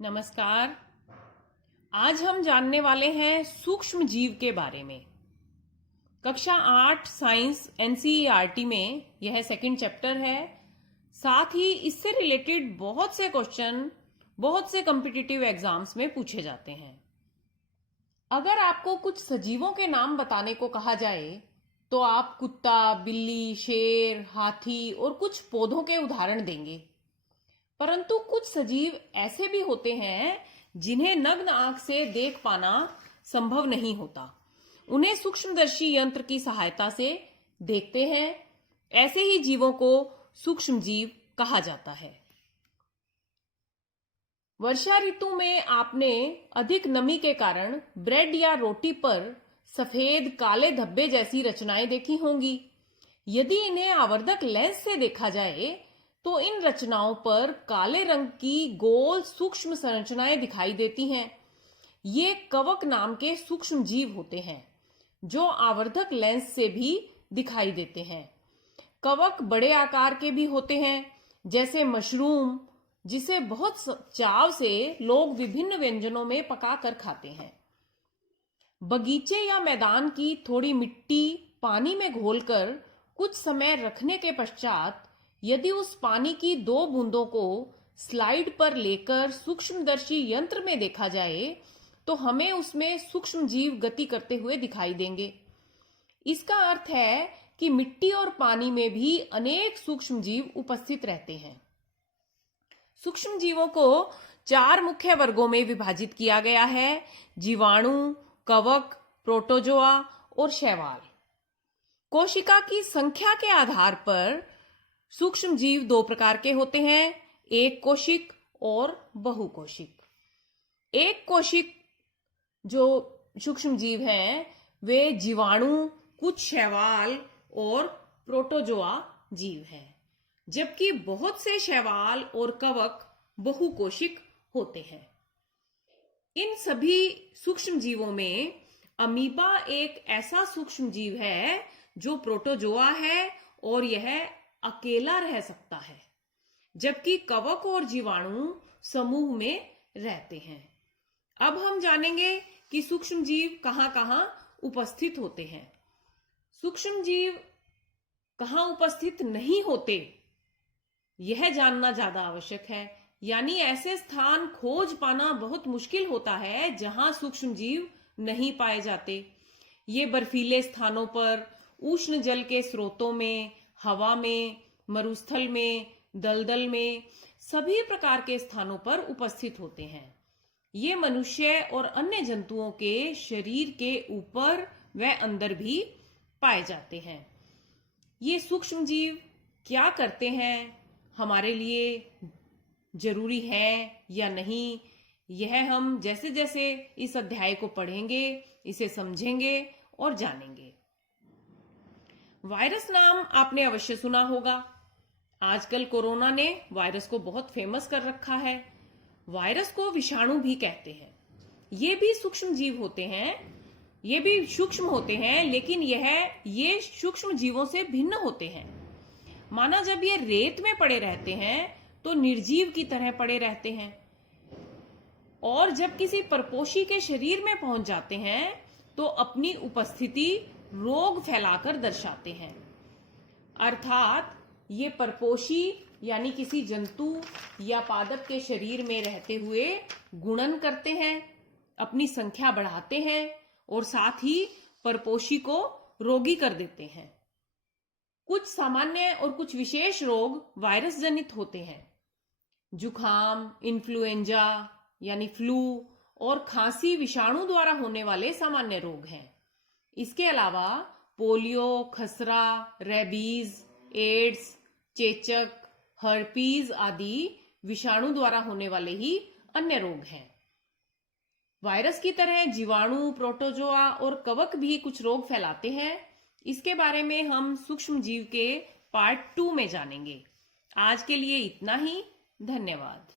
नमस्कार। आज हम जानने वाले हैं सूक्ष्म जीव के बारे में। कक्षा 8 साइंस एनसीईआरटी में यह सेकंड चैप्टर है। साथ ही इससे रिलेटेड बहुत से क्वेश्चन बहुत से कॉम्पिटिटिव एग्जाम्स में पूछे जाते हैं। अगर आपको कुछ सजीवों के नाम बताने को कहा जाए तो आप कुत्ता, बिल्ली, शेर, हाथी और कुछ पौधों के उदाहरण देंगे। परंतु कुछ सजीव ऐसे भी होते हैं जिन्हें नग्न आंख से देख पाना संभव नहीं होता। उन्हें सूक्ष्मदर्शी यंत्र की सहायता से देखते हैं। ऐसे ही जीवों को सूक्ष्म जीव कहा जाता है। वर्षा ऋतु में आपने अधिक नमी के कारण ब्रेड या रोटी पर सफेद काले धब्बे जैसी रचनाएं देखी होंगी। यदि इन्हें आवर्धक लेंस से देखा जाए तो इन रचनाओं पर काले रंग की गोल सूक्ष्म संरचनाएं दिखाई देती हैं। ये कवक नाम के सूक्ष्म जीव होते हैं जो आवर्धक लेंस से भी दिखाई देते हैं। कवक बड़े आकार के भी होते हैं, जैसे मशरूम, जिसे बहुत चाव से लोग विभिन्न व्यंजनों में पकाकर खाते हैं। बगीचे या मैदान की थोड़ी मिट्टी पानी में घोलकर कुछ समय रखने के पश्चात यदि उस पानी की 2 बूंदों को स्लाइड पर लेकर सूक्ष्मदर्शी यंत्र में देखा जाए तो हमें उसमें सूक्ष्म जीव गति करते हुए दिखाई देंगे। इसका अर्थ है कि मिट्टी और पानी में भी अनेक सूक्ष्म जीव उपस्थित रहते हैं। सूक्ष्म जीवों को 4 मुख्य वर्गों में विभाजित किया गया है: जीवाणु, कवक, प्रोटोजोआ और शैवाल। कोशिका की संख्या के आधार पर सूक्ष्म जीव 2 प्रकार के होते हैं: एक कोशिक और बहुकोशिक। एक कोशिक जो सूक्ष्म जीव हैं वे जीवाणु, कुछ शैवाल और प्रोटोजोआ जीव हैं, जबकि बहुत से शैवाल और कवक बहुकोशिक होते हैं। इन सभी सूक्ष्म जीवों में अमीबा एक ऐसा सूक्ष्म जीव है जो प्रोटोजोआ है और यह अकेला रह सकता है, जबकि कवक और जीवाणु समूह में रहते हैं। अब हम जानेंगे कि सूक्ष्म जीव कहां-कहां उपस्थित होते हैं। सूक्ष्म जीव कहां उपस्थित नहीं होते, यह जानना ज्यादा आवश्यक है। यानी ऐसे स्थान खोज पाना बहुत मुश्किल होता है जहां सूक्ष्म जीव नहीं पाए जाते। ये बर्फीले स्थानों पर, उष्ण जल के स्रोतों में, हवा में, मरुस्थल में, दलदल में, सभी प्रकार के स्थानों पर उपस्थित होते हैं। ये मनुष्य और अन्य जंतुओं के शरीर के ऊपर व अंदर भी पाए जाते हैं। ये सूक्ष्म जीव क्या करते हैं, हमारे लिए जरूरी है या नहीं, यह हम जैसे जैसे इस अध्याय को पढ़ेंगे, इसे समझेंगे और जानेंगे। वायरस नाम आपने अवश्य सुना होगा। आजकल कोरोना ने वायरस को बहुत फेमस कर रखा है। वायरस को विषाणु भी कहते हैं। ये भी सूक्ष्म जीव होते हैं, ये भी सूक्ष्म होते हैं, लेकिन ये सूक्ष्म जीवों से भिन्न होते हैं। माना जब ये रेत में पड़े रहते हैं तो निर्जीव की तरह पड़े रहते हैं, और जब किसी परपोषी के शरीर में पहुंच जाते हैं तो अपनी उपस्थिति रोग फैलाकर दर्शाते हैं। अर्थात ये परपोषी यानी किसी जंतु या पादप के शरीर में रहते हुए गुणन करते हैं, अपनी संख्या बढ़ाते हैं और साथ ही परपोषी को रोगी कर देते हैं। कुछ सामान्य और कुछ विशेष रोग वायरस जनित होते हैं। जुखाम, इन्फ्लुएंजा यानी फ्लू और खांसी विषाणु द्वारा होने वाले सामान्य रोग हैं। इसके अलावा पोलियो, खसरा, रेबीज, एड्स, चेचक, हर्पीज आदि विषाणु द्वारा होने वाले ही अन्य रोग हैं। वायरस की तरह जीवाणु, प्रोटोजोआ और कवक भी कुछ रोग फैलाते हैं। इसके बारे में हम सूक्ष्म जीव के पार्ट 2 में जानेंगे। आज के लिए इतना ही। धन्यवाद।